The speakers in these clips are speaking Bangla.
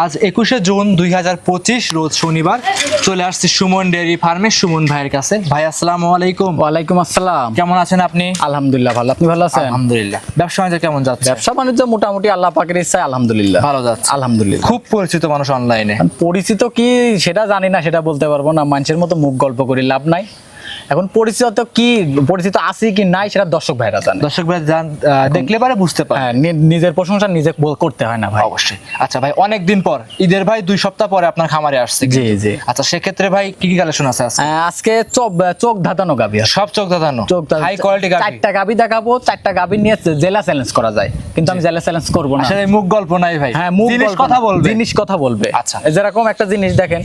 আজ একুশে জুন দুই হাজার পঁচিশ রোজ শনিবার। চলে আসছি সুমন ডেয়ারি ফার্মে। সুমন ভাইয়ের কাছে। ভাই আসসালামু আলাইকুম। ওয়ালাইকুম আসসালাম। কেমন আছেন আপনি? আলহামদুলিল্লাহ ভালো। আপনি ভালো আছেন? আলহামদুলিল্লাহ। ব্যবসা বাণিজ্য কেমন যাচ্ছে? ব্যবসা বাণিজ্য মোটামুটি আল্লাহ পাকের ইচ্ছায় আলহামদুলিল্লাহ। ভালো যাচ্ছে। আলহামদুলিল্লাহ। খুব পরিচিত মানুষ অনলাইনে পরিচিত কি সেটা জানি না সেটা বলতে পারব না। মানুষের মতো মুখ গল্প করি লাভ নাই। এখন পরিচিত কি পরিচিত আছে কি নাই সেটা দর্শক ভাইরা জানে। দর্শক ভাই জান দেখলে পারে বুঝতে পারে। হ্যাঁ, নিজের প্রশংসা নিজে করতে হয় না ভাই। অবশ্যই। আচ্ছা ভাই অনেক দিন পর ঈদের ভাই দুই সপ্তাহ পরে আপনার খামারে আসছে জি জি। আচ্ছা সেক্ষেত্রে ভাই কি কি কালেকশন আছে আজকে? আজকে চোখ চোখ ধাতানো গাবি সব চোখ দাদানো চোখ ধাঁধানো। হাই কোয়ালিটি গাভি চারটা গাবি দেখাবো চারটা গাবি নিয়ে জেলা চ্যালেঞ্জ করা যায়। কিন্তু আমি জেলা চ্যালেঞ্জ করব না। আসলে মুখ গল্প নাই ভাই। হ্যাঁ মুখ জিনিস কথা বলবে। জিনিস কথা বলবে। আচ্ছা। যেরকম একটা জিনিস দেখেন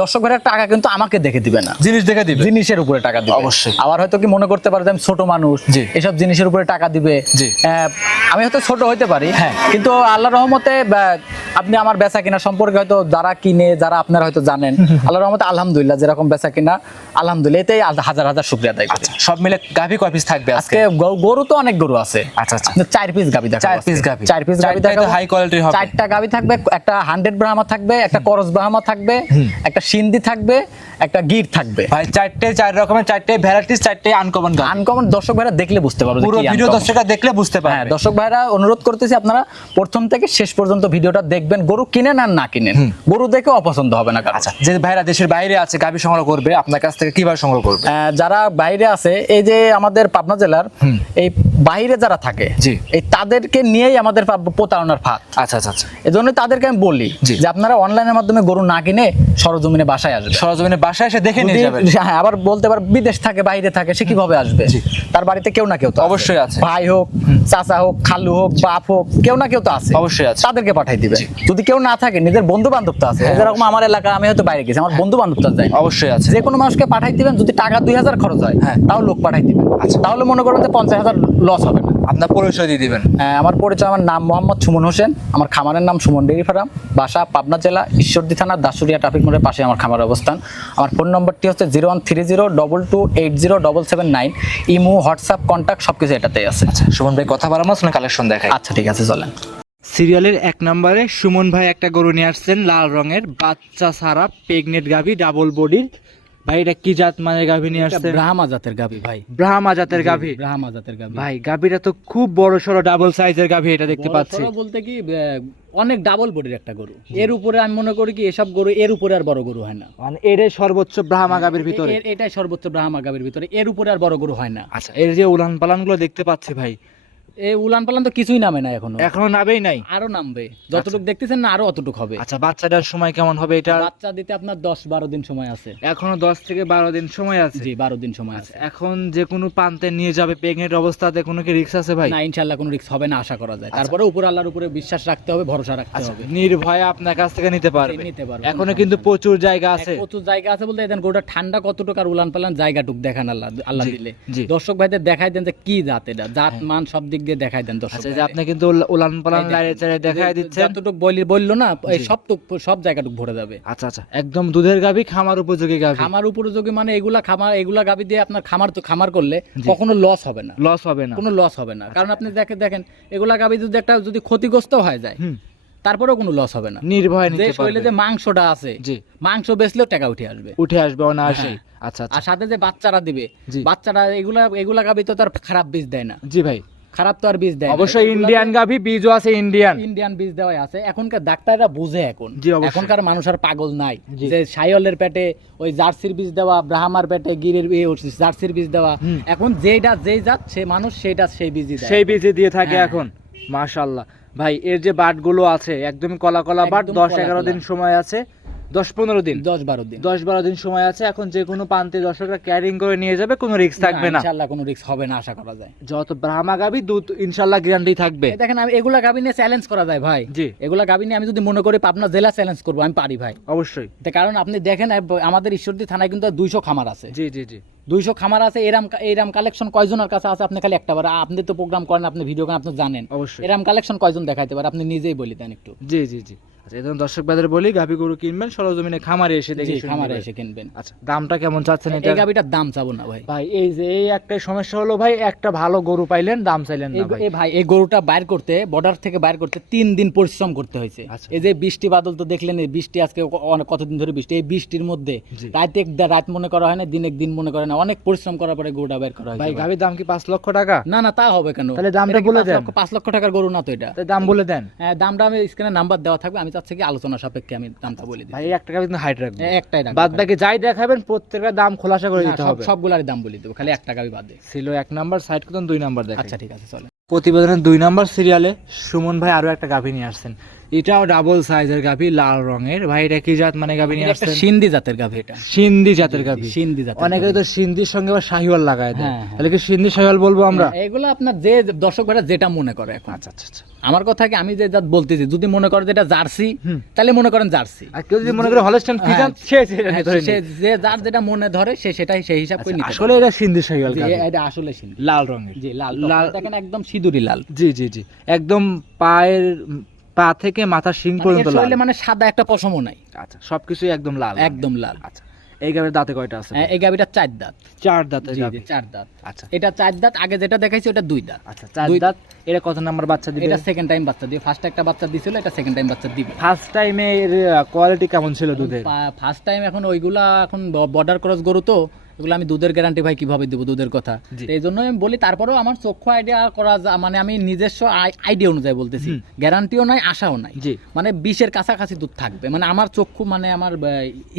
দর্শক ভাইয়ের টাকা কিন্তু আমাকে দেখে দিবে না। জিনিস দেখে দিবে? জিনিসের উপরে টাকা দিবে অবশ্যই। আবার হয়তো কি মনে করতে পারে যে আমি ছোট মানুষ। এসব জিনিসের উপরে টাকা দিবে। আমি হয়তো ছোট হইতে পারি হ্যাঁ। কিন্তু আল্লাহ রহমতে আপনি আমার বেচা কিনা সম্পর্কে হয়তো যারা কিনে যারা আপনারা হয়তো জানেন আল্লাহ রহমতে আলহামদুলিল্লাহ যেরকম বেচা কিনা আলহামদুলিল্লাহ এতেই হাজার হাজার শুক্রিয়া আদায় করি আচ্ছা সব মিলে গাভি কয় পিস থাকবে আজকে গরু তো অনেক গরু আছে আচ্ছা আচ্ছা চার পিস গাবি দেখাবো চার পিস গাভী। চার পিস তো দেখাবো high quality হবে। চারটা গাবি থাকবে একটা হান্ড্রেড ব্রাহ্মা থাকবে একটা করস ব্রাহ্মা থাকবে একটা সিন্ধি থাকবে একটা গির থাকবে ভাই চারটে চার রকমের চারটে ভ্যারাইটিস চারটে আনকমন গান। আনকমন দর্শক ভাইরা দেখলে বুঝতে পারবে পুরো ভিডিও দর্শকরা দেখলে বুঝতে হ্যাঁ পারবে দর্শক ভাইরা অনুরোধ করতেছি আপনারা প্রথম থেকে শেষ পর্যন্ত ভিডিওটা দেখবেন গরু কিনেন আর না কিনেন। গরু দেখে অপছন্দ হবে না আচ্ছা যে ভাইরা দেশের বাইরে আছে গাভী সংগ্রহ করবে আপনার কাছ থেকে কীভাবে সংগ্রহ করবে? যারা বাইরে আছে এই যে আমাদের পাবনা জেলার এই বাইরে যারা থাকে। এই তাদেরকে নিয়েই আমাদের প্রতারণার ফাঁদ। আচ্ছা আচ্ছা আচ্ছা। এই জন্য তাদেরকে আমি বলি। যে আপনারা অনলাইনের মাধ্যমে গরু না কিনে সরজমিনে বাসায় আসবে সরজমিনে বাসায় এসে দেখে নিয়ে যাবেন। হ্যাঁ আবার বলতে পার বিদেশ থাকে বাইরে থাকে সে কীভাবে আসবে। তার বাড়িতে কেউ না কেউ তো অবশ্যই আছে। ভাই হোক চাচা হোক খালু হোক বাপ হোক কেউ না কেউ তো আছে। অবশ্যই আছে। তাদেরকে পাঠাই দিবে। যদি কেউ না থাকে নিজের বন্ধু বান্ধব তো আছে। হ্যাঁ, যেরকম আমার এলাকা আমি হয়তো বাইরে গেছি আমার বন্ধু বান্ধব তো যায় অবশ্যই আছে। যে কোনো মানুষকে পাঠাই দিবেন যদি টাকা দুই হাজার খরচ হয় হ্যাঁ। তাও লোক পাঠাই দিবেন আচ্ছা। তাহলে মনে করুন যে পঞ্চাশ হাজার লস হবে না। আপনার পরিচয় দিয়ে দিবেন। আহ, আমার পরিচয় আমার নাম মোহাম্মদ সুমন হোসেন। আমার খামারের নাম সুমন ডেরি ফার্ম। বাসা পাবনা জেলা ঈশ্বরদী থানা দাসুরিয়া ট্রাফিক মোড়ের পাশে আমার খামার অবস্থান। আমার ফোন নম্বরটি হচ্ছে zero one three zero double two eight zero double seven nine imo WhatsApp contact সব কিছু এটাতেই আছে। সুমন ভাই কথা বাড়ানো শুনে কালেকশন দেখাই। আচ্ছা ঠিক আছে চলেন। সিরিয়ালের এক নম্বরে সুমন ভাই একটা গরু নিয়ে আসছেন লাল রঙের। বাচ্চা সারা পেগনেট গাভি ডাবল বডির ভাই এটা কি জাত মানের গাভি নিয়ে আসছেন? ব্রাহ্মা জাতের গাবি ভাই। ব্রাহ্মা জাতের গাভি? ব্রাহ্মা জাতের গাবি ভাই গাভিটা তো খুব বড় সড়ো ডাবল সাইজের গাভি এটা দেখতে পাচ্ছি। বলতে কি অনেক ডাবল বডির একটা গরু। এর উপরে আমি মনে করি কি এসব গরু এর উপরে আর বড় গরু হয় না। মানে এর সর্বোচ্চ ব্রাহ্মা গাভির ভিতরে? এটাই সর্বোচ্চ ব্রাহ্মা গাবির ভিতরে। এর উপরে আর বড় গরু হয় না। আচ্ছা এর যে উলান পালানগুলো দেখতে পাচ্ছি ভাই এই উলান পালান তো কিছুই নামে না এখনও। এখনও নাবেই নাই? আরও নামবে। যতটুকু দেখতেছেন না আরও অতটুক হবে। আচ্ছা বাচ্চাটার সময় কেমন হবে এটা? বাচ্চা দিতে আপনার দশ বারো দিন সময় আছে। এখনও দশ থেকে বারো দিন সময় আছে? জি বারো দিন সময় আছে। এখন যে কোনো প্রান্তে নিয়ে যাবে প্রেগনেন্ট অবস্থাতে কোনো কি রিক্স আছে ভাই? না ইনশাল্লাহ কোনো রিস্ক হবে না আশা করা যায়। তারপরে উপর আল্লাহর উপরে বিশ্বাস রাখতে হবে ভরসা রাখতে আচ্ছা হবে। নির্ভয়ে আপনার কাছ থেকে নিতে পারবে। নিতে পারবে এখনও কিন্তু প্রচুর জায়গা আছে। প্রচুর জায়গা আছে বলতে দেন গরুটা ঠান্ডা কতটুকু আর উলান পালান জায়গাটুক দেখান আল্লাহ আল্লাহ দিলে। দর্শক ভাইদের দেখাই দেন যে কি জাত এটা। জাত মান সব দিক দিয়ে দেখাই দেন দর্শক। আচ্ছা আপনি কিন্তু উলান পালান দেখাই দিচ্ছেন। যতটুক বলি বলল না এই। সব জায়গাটুক ভরে যাবে। আচ্ছা আচ্ছা একদম দুধের গাভি খামার উপযোগী গাভি। খামার উপযোগী মানে এগুলা খামার এগুলা গাবি দিয়ে আপনার খামার তো খামার করলে কখনো লস হবে না। লস হবে না। কোনো লস হবে না। কারণ আপনি দেখে দেখেন এগুলা গাবি যদি একটা যদি ক্ষতিগ্রস্ত হয়ে যায় তারপরেও কোনো লস হবে না। নির্ভয়ে যে নিতে শরীরে যে মাংসটা আছে জি। মাংস বেচলেও টাকা উঠে আসবে। উঠে আসবে অনায়াসেই। আচ্ছা আর আচ্ছা সাথে যে বাচ্চারা দিবে বাচ্চারা এগুলা এগুলা গাবি তো তার খারাপ বীজ দেয় না। জি ভাই। খারাপ তো আর বীজ দেয় অবশ্যই ইন্ডিয়ান গাভি বীজও আছে ইন্ডিয়ান ইন্ডিয়ান বীজ দেওয়াই আছে। এখনকার ডাক্তাররা বুঝে এখন। এখনকার মানুষ আর পাগল নাই। যে সাইওয়ালের পেটে ওই জার্সির বীজ দেওয়া ব্রাহ্মার পেটে গিরের ওই জার্সির বীজ দেওয়া। এখন যেইটা যেই জাত সে মানুষ সেইটা সেই বীজই দেয়। সেই বীজে দিয়ে থাকে হ্যাঁ। এখন। মাশাল্লাহ ভাই এর যে বাটগুলো আছে একদমই কলা কলা বাট দশ এগারো দিন সময় আছে। দশ পনেরো দিন। দশ বারো দিন। দশ বারো দিন সময় আছে এখন যে কোনো প্রান্তে দর্শকরা ক্যারিং করে নিয়ে যাবে কোনো রিস্ক থাকবে না। ইনশাল্লাহ কোনো রিস্ক হবে না আশা করা যায়। যত ব্রাহ্মা গাভি দুধ ইনশাল্লাহ গ্যারান্টি থাকবে। দেখেন আমি এগুলা গাবি নিয়ে চ্যালেঞ্জ করা যায় ভাই। জি। এগুলা গাবি নিয়ে আমি যদি মনে করি পাবনা জেলা চ্যালেঞ্জ করব আমি পারি ভাই। অবশ্যই। কারণ আপনি দেখেন আমাদের ঈশ্বরদী থানায় কিন্তু দুইশো খামার আছে। জি জি জি। দুইশো খামার আছে এরাম এরাম কালেকশন কয়জনের কাছে আছে আপনি খালি একটা বার। আপনি তো প্রোগ্রাম করেন আপনি ভিডিও করেন আপনি জানেন। অবশ্যই। এরাম কালেকশন কয়জন দেখাইতে পারে? আপনি নিজেই বলি দেন একটু। জি জি জি। আচ্ছা এই দর্শক বাজারে বলি গাভী গরু কিনবেন সরজমিনে খামারে এসে দেখে খামারে এসে কিনবেন। আচ্ছা দামটা কেমন চাচ্ছেন এটা? গাবিটার দাম চাবো না ভাই। ভাই এই যে এই একটাই সমস্যা হলো ভাই একটা ভালো গরু পাইলেন দাম চাইলেন না ভাই। ভাই এই গরুটা বাইর করতে বর্ডার থেকে বাইর করতে তিন দিন পরিশ্রম করতে হয়েছে। আচ্ছা। এই যে বৃষ্টি বাদল তো দেখলেন এই বৃষ্টি আজকে অনেক কতদিন ধরে বৃষ্টি এই বৃষ্টির মধ্যে। রাতে এক রাত মনে করা হয় না দিন এক দিন মনে করে না। অনেক পরিশ্রম করার পরে গরুটা বের করা হয় ভাই। গাভীর দাম কি পাঁচ লক্ষ টাকা? না না তা হবে কেন? তাহলে দামটা বলে পাঁচ দেন। লক্ষ- পাঁচ লক্ষ টাকার গরু না তো এটা। দাম বলে দেন। হ্যাঁ দামটা আমি স্ক্রিনে নাম্বার দেওয়া থাকবে আমি চাচ্ছি কি আলোচনা সাপেক্ষে আমি দামটা বলে দিই ভাই একটা গাভী কিন্তু হাইট রাখবেন হ্যাঁ, একটাই রাখবেন বাদ। বাকি যাই দেখাবেন প্রত্যেকটা দাম খোলাসা করে দিতে হবে। সবগুলোর দাম বলে দেবো খালি এক বাদ। দে ছিল এক নাম্বার সাইড করতেন দুই নাম্বার দেখ আচ্ছা ঠিক আছে চলে প্রতিবেদনের দুই নাম্বার সিরিয়ালে সুমন ভাই আরও একটা গাভী নিয়ে আসছেন। এটাও ডাবল সাইজের গাভী লাল রঙের। ভাই এটা কি জাত মানে গাভী নিয়ে আসছেন? সিন্ধি জাতের গাভি এটা। সিন্ধি জাতের গাভী। সিন্ধি জাতের অনেকে তো সিন্ধির সঙ্গে আবার শাহিওয়াল লাগায় দেয়। হ্যাঁ, হ্যাঁ। তাহলে কি সিন্ধি শাহিওয়াল বলব আমরা? হ্যাঁ, এগুলো আপনার যে দর্শক ভাইরা যেটা মনে করে এখন। আচ্ছা আচ্ছা আচ্ছা। আমার কথা কি আমি যে জাত বলতেছি যদি মনে করে যে এটা জার্সি তাহলে মনে করেন জার্সি। আর কেউ যদি মনে করে হলস্টেন ফ্রিজান সে সে যে যার যেটা মনে ধরে সে সেটাই সেই হিসাব করে আচ্ছা, নিতে আসলে এটা সিন্ধি শাহিওয়াল। গাভী। এটা আসলে সিন্ধি। লাল রঙের। জি লাল লাল- দেখেন একদম সিঁদুরি লাল। জি জি জি। একদম পায়ের পা থেকে মাথা শিং মানে পর্যন্ত লাল। শরীরে মানে সাদা একটা পশমও নাই। আচ্ছা সবকিছুই একদম লাল। একদম লাল। আচ্ছা এই গাভীর দাঁতে কয়টা আছে? হ্যাঁ, এই গাবিটা চার দাঁত। চার জি চার দাঁত। আচ্ছা। এটা চার দাঁত আগে যেটা দেখাইছি ওটা দুই দাঁত। আচ্ছা চার দুই- দাঁত এটা কত নাম্বার বাচ্চা দিবে? এটা সেকেন্ড টাইম বাচ্চা দিয়ে ফার্স্ট একটা বাচ্চা দিছিল এটা সেকেন্ড টাইম বাচ্চা দিবে। ফার্স্ট টাইমে কোয়ালিটি কেমন ছিল দুধের? ফার্স্ট টাইম এখন ওইগুলা এখন বর্ডার ক্রস গরু তো এগুলো আমি দুধের গ্যারান্টি ভাই কীভাবে দেবো দুধের কথা? এই জন্য আমি বলি তারপরেও আমার চক্ষু আইডিয়া করা মানে আমি নিজস্ব আইডিয়া অনুযায়ী বলতেছি। গ্যারান্টিও নাই আশাও নাই। মানে বিশের কাছাকাছি দুধ থাকবে। মানে আমার চক্ষু মানে আমার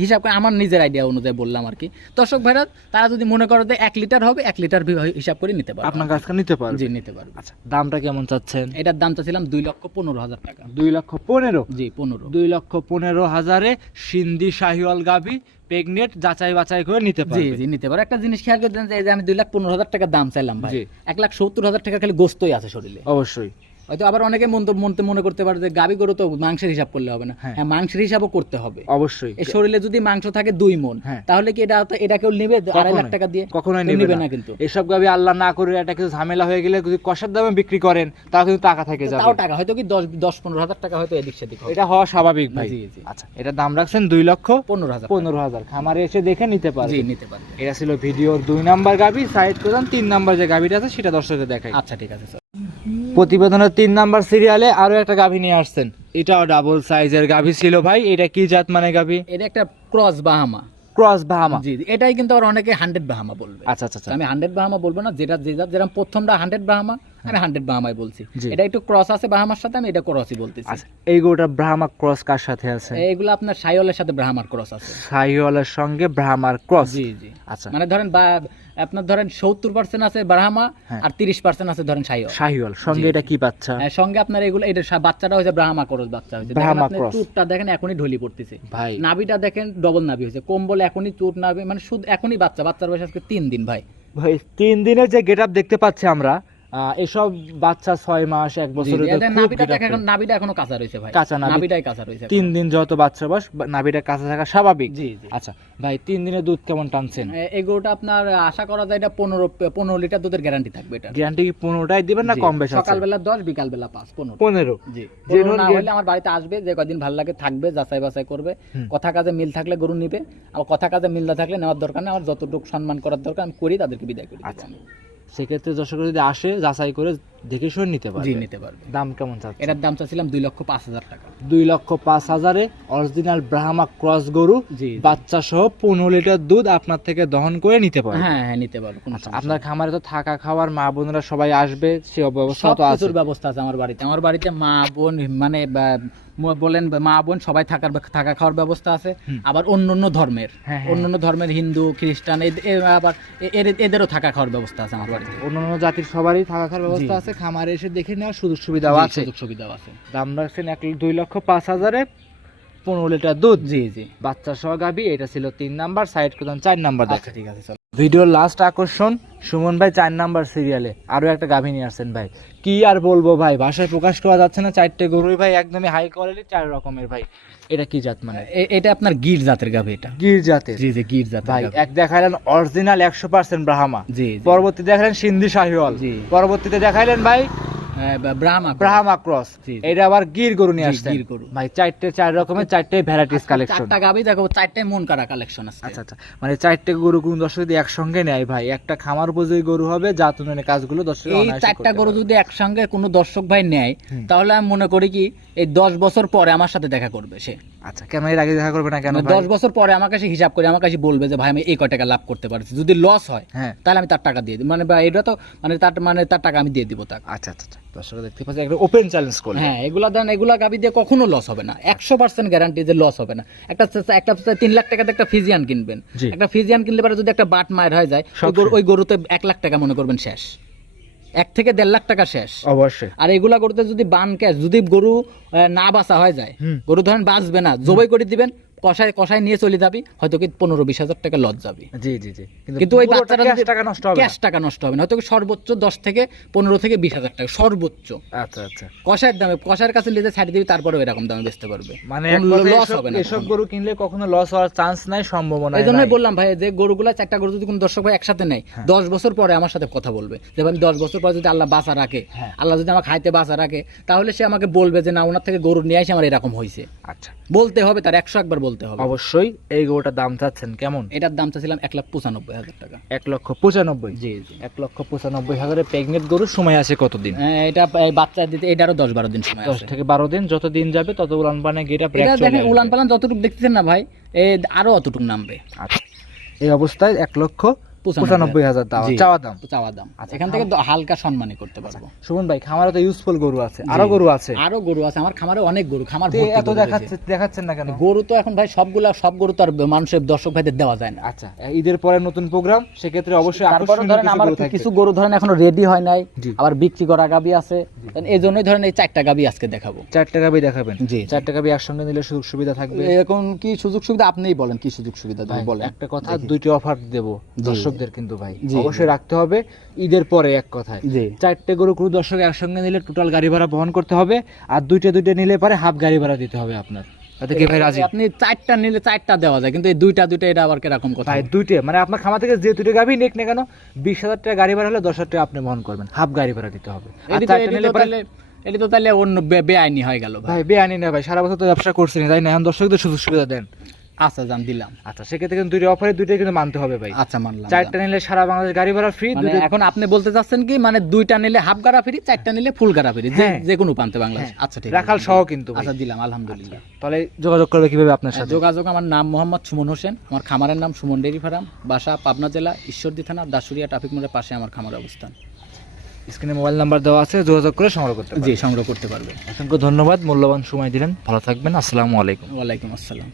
হিসাব করে আমার নিজের আইডিয়া অনুযায়ী বললাম আর কি। দর্শক ভাইরা তারা যদি মনে করে যে এক লিটার হবে এক লিটার হিসাব করে নিতে পারবে। আপনার কাছ থেকে নিতে পারবে। জি নিতে পারবে। আচ্ছা দামটা কেমন চাচ্ছেন? এটার দাম চাচ্ছিলাম দুই লক্ষ পনেরো হাজার টাকা। দুই লক্ষ পনেরো? জি পনেরো। দুই লক্ষ পনেরো হাজারে সিন্ধি শাহিওয়াল গাভী প্রেগনেট যাচাই বাছাই করে নিতে জি পারবে। জি নিতে পারে। একটা জিনিস খেয়াল করে দেন যে আমি দুই লাখ পনেরো হাজার টাকা দাম চাইলাম ভাই জি। এক লাখ সত্তর হাজার টাকা খালি গোস্তই আছে শরীরে। অবশ্যই। হয়তো আবার অনেকে মন মনতে মনে করতে পারে যে গাবি গরু তো মাংসের হিসাব করলে হবে না। হ্যাঁ। হ্যাঁ মাংসের হিসাবও করতে হবে। অবশ্যই। এই শরীরে যদি মাংস থাকে দুই মন হ্যাঁ। তাহলে কি এটা এটা কেউ নিবে? আড়াই লাখ টাকা দিয়ে? কখনোই নেবে না। কিন্তু। এসব গাভী আল্লাহ না করে এটা কিছু ঝামেলা হয়ে গেলে যদি কষার দামে বিক্রি করেন তাও কিন্তু টাকা থেকে তাও টাকা হয়তো কি দশ দশ পনেরো হাজার টাকা হয়তো এদিক সেদিক এটা হওয়া স্বাভাবিক ভাই। জি, জি। আচ্ছা এটা দাম রাখছেন দুই লক্ষ পনেরো হাজার। পনেরো হাজার। খামারে এসে দেখে নিতে জি পারবে নিতে পারবে। এটা ছিল ভিডিওর দুই নাম্বার গাভী সাইড করলাম তিন নাম্বার যে গাভীটা আছে সেটা দর্শকের দেখাই। আচ্ছা ঠিক আছে স্যার প্রতিবেদনের তিন নাম্বার সিরিয়ালে আরও একটা গাভী নিয়ে আসছেন। এটাও ডাবল সাইজের গাভী ছিল ভাই। এটা কি জাত মানে গাভী? এটা একটা ক্রস বাহামা। ক্রস বাহামা। জি এটাই কিন্তু আবার অনেকে হান্ড্রেড বাহামা বলবে। আচ্ছা আচ্ছা আচ্ছা। আমি হান্ড্রেড বাহামা বলব না যেটা যে যার যেরকম প্রথমটা হান্ড্রেড বাহামা আমি হান্ড্রেড বাহামাই বলছি। এটা একটু ক্রস আছে বাহামার সাথে আমি এটা ক্রসই বলতেছি। আচ্ছা এই ব্রাহ্মা ক্রস কার সাথে আছে? এগুলো আপনার সাইওয়ালের সাথে ব্রাহ্মার ক্রস আছে। সাইওয়ালের সঙ্গে ব্রাহ্মার ক্রস জি জি। আচ্ছা। মানে ধরেন বা আপনার ধরেন সত্তর পার্সেন্ট আছে ব্রাহ্মা হ্যাঁ। আর তিরিশ পার্সেন্ট আছে ধরেন সাইওয়াল শাহিওয়াল সঙ্গে এটা কি বাচ্চা? হ্যাঁ, সঙ্গে আপনার এগুলো এটা বাচ্চাটা হয়েছে ব্রাহ্মা ক্রস বাচ্চা হয়েছে। ব্রাহ্মা cross। চুটটা দেখেন এখনই ঢলি পড়তেছে। ভাই। নাভিটা দেখেন ডবল নাভি হয়েছে। কম্বল এখনই চুট নাভি মানে শুধু এখনই বাচ্চা। বাচ্চার বয়স আজকে তিন দিন ভাই। ভাই তিন দিনের যে গেট আপ দেখতে পাচ্ছি আমরা এসব বাচ্চা ছয় মাস এক বছরের নাভিটা। এখন কাঁচা রয়েছে ভাই। কাঁচা নাভিটাই কাঁচা রয়েছে তিন দিন যত বাচ্চা বয়স নাভিটা কাছে থাকা স্বাভাবিক। জি আচ্ছা ভাই তিন দুধ কেমন টানছেন? এ- এই গরুটা আপনার আশা করা যায় এটা পনেরো পনেরো লিটার দুধের গ্যারান্টি থাকবে এটা গ্যারান্টি কি পনেরোটাই দিবেন না কম বেশি সকালবেলা দশ বিকালবেলা পাঁচ পনেরো। পনেরো? জি। না হলে আমার বাড়িতে আসবে যে কদিন ভালো লাগে থাকবে যাচাই বাছাই করবে। কথা কাজে মিল থাকলে গরু নিবে। আর কথা কাজে মিল না থাকলে নেওয়ার দরকার নেই। আমার যতটুকু সম্মান করার দরকার আমি করি তাদেরকে বিদায় করি আচ্ছা। সেক্ষেত্রে দর্শক যদি আসে যাচাই করে দেখে শুনে নিতে জি পারবে নিতে পারবে। দাম কেমন চাচ্ছে এটার দাম চাচ্ছিলাম দুই লক্ষ পাঁচ হাজার টাকা। দুই লক্ষ পাঁচ হাজারে অরিজিনাল ব্রাহ্মা ক্রস গরু জি জি। বাচ্চা সহ পনেরো লিটার দুধ আপনার থেকে দহন করে নিতে পারবে। হ্যাঁ হ্যাঁ নিতে পারবে আচ্ছা আপনার খামারে তো থাকা খাওয়ার মা বোনরা সবাই আসবে সে ব্যবস্থা তো আছে। ব্যবস্থা আছে আমার বাড়িতে। আমার বাড়িতে মা বোন মানে বলেন মা বোন সবাই থাকার থাকা খাওয়ার ব্যবস্থা আছে। আবার অন্য অন্য ধর্মের হ্যাঁ, হ্যাঁ। অন্য অন্য ধর্মের হিন্দু খ্রিস্টান আবার এদেরও থাকা খাওয়ার ব্যবস্থা আছে আমার বাড়িতে। অন্যান্য জাতির সবারই থাকা খাওয়ার ব্যবস্থা আছে। খামারে এসে দেখে নেওয়ার সুযোগ সুবিধাও আছে। সুযোগ সুবিধাও আছে। দাম রাখছেন এক দুই লক্ষ পাঁচ হাজারে পনেরো লিটার দুধ। জি জি। বাচ্চা সহ গাভী এটা ছিল তিন নাম্বার সাইড করলাম চার নাম্বার দেখ আচ্ছা ঠিক আছে ভিডিওর লাস্ট আকর্ষণ সুমন ভাই চার নাম্বার সিরিয়ালে আরও একটা গাভী নিয়ে আসছেন ভাই। কি আর বলব ভাই ভাষায় প্রকাশ করা যাচ্ছে না চারটে গরুই ভাই একদমই হাই কোয়ালিটি চার রকমের ভাই। এটা কি জাত মানে? এটা আপনার গির জাতের গাভি এটা। গির জাতের। জি জি গির জাতের ভাই এক দেখাইলেন অরিজিনাল একশো পার্সেন্ট ব্রাহ্মা। জি পরবর্তী পরবর্তীতে দেখাইলেন সিন্ধি শাহিওয়াল। জি। পরবর্তীতে দেখাইলেন ভাই ব্রাহ্মা ব্রাহ্মা ক্রস জি, জি। এটা আবার গির গরু নিয়ে জি, গির গরু। ভাই চারটে চার রকমের চারটে ভ্যারাইটিস কালেকশন চারটা গাভি দেখো চারটায় মন কারা কালেকশন আছে। আচ্ছা আচ্ছা। মানে চারটে গরু কোন দর্শক যদি একসঙ্গে নেয় ভাই একটা খামার উপযোগী গরু হবে জাত উন্নয়নের কাজগুলো দর্শক এই চারটা গরু যদি একসঙ্গে কোনো দর্শক ভাই নেয় তাহলে আমি মনে করি কি এই দশ বছর পরে আমার সাথে দেখা করবে সে। আচ্ছা কেন এর আগে দেখা করবে না কেন মানে দশ বছর পরে আমার কাছে হিসাব করে আমার কাছে বলবে যে ভাই আমি এই কয় টাকা লাভ করতে পারছি। যদি লস হয় হ্যাঁ। তাহলে আমি তার টাকা দিয়ে দিই মানে এটা তো মানে তার মানে তার টাকা আমি দিয়ে দিব তাকে। আচ্ছা আচ্ছা। আচ্ছা দর্শক দেখতে পাচ্ছি একটা ওপেন চ্যালেঞ্জ করলে। হ্যাঁ এগুলা দেন এগুলা গাবি দিয়ে কখনো লস হবে না। একশো পার্সেন্ট গ্যারান্টি যে লস হবে না। একটা একটা তিন লাখ টাকাতে একটা ফিজিয়ান কিনবেন। একটা ফিজিয়ান কিনলে পরে যদি একটা বাট মায়ের হয়ে যায় ওই গরুতে এক লাখ টাকা মনে করবেন শেষ। এক থেকে দেড় লাখ টাকা শেষ। অবশ্যই। আর এগুলা গরুতে যদি বান ক্যাশ যদি গরু না বাঁচা হয়ে যায়। গরু ধরেন বাঁচবে না জবাই করে দিবেন কষায় কষায় নিয়ে চলে যাবি হয়তো কি পনেরো বিশ হাজার টাকা লস যাবে। জি জি জি। কিন্তু ওই বাচ্চাটা যদি- টাকা নষ্ট হবে ক্যাশ টাকা নষ্ট হবে না। হয়তো সর্বোচ্চ দশ থেকে পনেরো থেকে বিশ হাজার টাকা সর্বোচ্চ। আচ্ছা আচ্ছা। কষার দামে কষার কাছে লিজে ছাড়ি দিবি তারপরে এরকম দামে বেচতে পারবে। মানে এসব- হবে না এসব গরু কিনলে কখনো লস হওয়ার চান্স নাই সম্ভাবনা এই জন্যই বললাম ভাই যে গরুগুলা চারটা গরু যদি কোনো দর্শক ভাই একসাথে নেয় হ্যাঁ। দশ বছর পরে আমার সাথে কথা বলবে। যে আমি দশ বছর পরে যদি আল্লাহ বাঁচা রাখে হ্যাঁ। আল্লাহ যদি আমার খাইতে বাঁচা রাখে তাহলে সে আমাকে বলবে যে না ওনার থেকে গরু নিয়ে আসে আমার এরকম হয়েছে আচ্ছা। বলতে হবে তার একশো একবার বলতে হবে। অবশ্যই এই গরুটার দাম চাচ্ছেন কেমন? এটার দাম চাচ্ছিলাম এক লাখ পঁচানব্বই হাজার টাকা। এক লক্ষ পঁচানব্বই? জি জি। এক লক্ষ পঁচানব্বই হাজারের প্রেগনেন্ট গরু সময় আসে কতদিন? হ্যাঁ, এটা বাচ্চা দিতে এটারও দশ বারো দিন সময় দশ থেকে বারো দিন যত দিন যাবে তত উলান পানে গেটা দেখেন উলান পালান যতটুকু দেখতেছেন না ভাই এ আরও অতটুকু নামবে। আচ্ছা। এই অবস্থায় এক লক্ষ পঁচানব্বই হাজার। দাম চাওয়া দাম। চাওয়া দাম। আচ্ছা, এখান থেকে হালকা সম্মানই করতে পারব। সুমন ভাই খামারে তো ইউজফুল গরু আছে আরও গরু আছে। আরও গরু আছে আমার খামারে অনেক গরু খামার এত দেখাচ্ছে দেখাচ্ছেন না কেন? গরু তো এখন ভাই সবগুলা সব গরু তো আর মানুষের দর্শক ভাইদের দেওয়া যায় না। আচ্ছা ঈদের পরে নতুন প্রোগ্রাম সেক্ষেত্রে অবশ্যই তারপরে ধরেন কিছু আমার কিছু গরু ধরেন এখনও রেডি হয় নাই আবার বিক্রি করা গাবি আছে এই জন্যই ধরেন এই চারটা গাবি আজকে দেখাবো। চারটা বই দেখাবেন। জি। চারটা বই একসঙ্গে নিলে সুযোগ সুবিধা থাকবে। এখন কি সুযোগ সুবিধা? আপনিই বলেন কি সুযোগ সুবিধা বলেন। একটা কথা দুইটি অফার দেব। দর্শকদের কিন্তু ভাই অবশ্যই রাখতে হবে। ঈদের পরে এক কথায়। চারটে গরু কোনো দর্শক একসঙ্গে নিলে টোটাল গাড়ি ভাড়া বহন করতে হবে আর দুইটা দুইটা নিলে পরে হাফ গাড়ি ভাড়া দিতে হবে আপনার। তাতে কি ভাই রাজি? আপনি চারটা নিলে চারটা দেওয়া যায় কিন্তু এই দুইটা দুইটা এটা আবার কীরকম কথা? ভাই দুইটে মানে আপনার খামা থেকে যে দুটো গাভি নেক না কেন বিশ হাজার টাকা গাড়ি ভাড়া হলে দশ হাজার টাকা আপনি বহন করবেন হাফ গাড়ি ভাড়া দিতে হবে। আর এটি তো- চারটে নিলে পরে তাহলে তো তাহলে অন্য বেআইনি হয়ে গেল ভাই। বেআনি না ভাই সারা বছর তো ব্যবসা করছেন তাই না? এখন দর্শকদের সুযোগ সুবিধা দেন। আচ্ছা জান দিলাম। আচ্ছা সেক্ষেত্রে কিন্তু দুইটা অফারে দুইটাই কিন্তু মানতে হবে ভাই। আচ্ছা মানলাম চারটা নিলে সারা বাংলাদেশ গাড়ি ভাড়া ফ্রি মানে এখন আপনি বলতে চাচ্ছেন কি মানে দুইটা নিলে হাফ গাড়া ফ্রি চারটা নিলে ফুল গাড়া ফ্রি হ্যাঁ। যে কোনো প্রান্তে বাংলাদেশ। আচ্ছা ঠিক রাখাল সহ কিন্তু আচ্ছা দিলাম আলহামদুলিল্লাহ। তাহলে যোগাযোগ করবে কীভাবে আপনার সাথে? যোগাযোগ আমার নাম মোহাম্মদ সুমন হোসেন আমার খামারের নাম সুমন ডেরি ফার্ম বাসা পাবনা জেলা ঈশ্বরদী থানা দাসুরিয়া ট্রাফিক মোড়ের পাশে আমার খামার অবস্থান। স্ক্রিনে মোবাইল নাম্বার দেওয়া আছে যোগাযোগ করে সংগ্রহ করতে জি সংগ্রহ করতে পারবে অসংখ্য ধন্যবাদ মূল্যবান সময় দিলেন। ভালো থাকবেন আসসালামু আলাইকুম। ওয়ালাইকুম আসসালাম।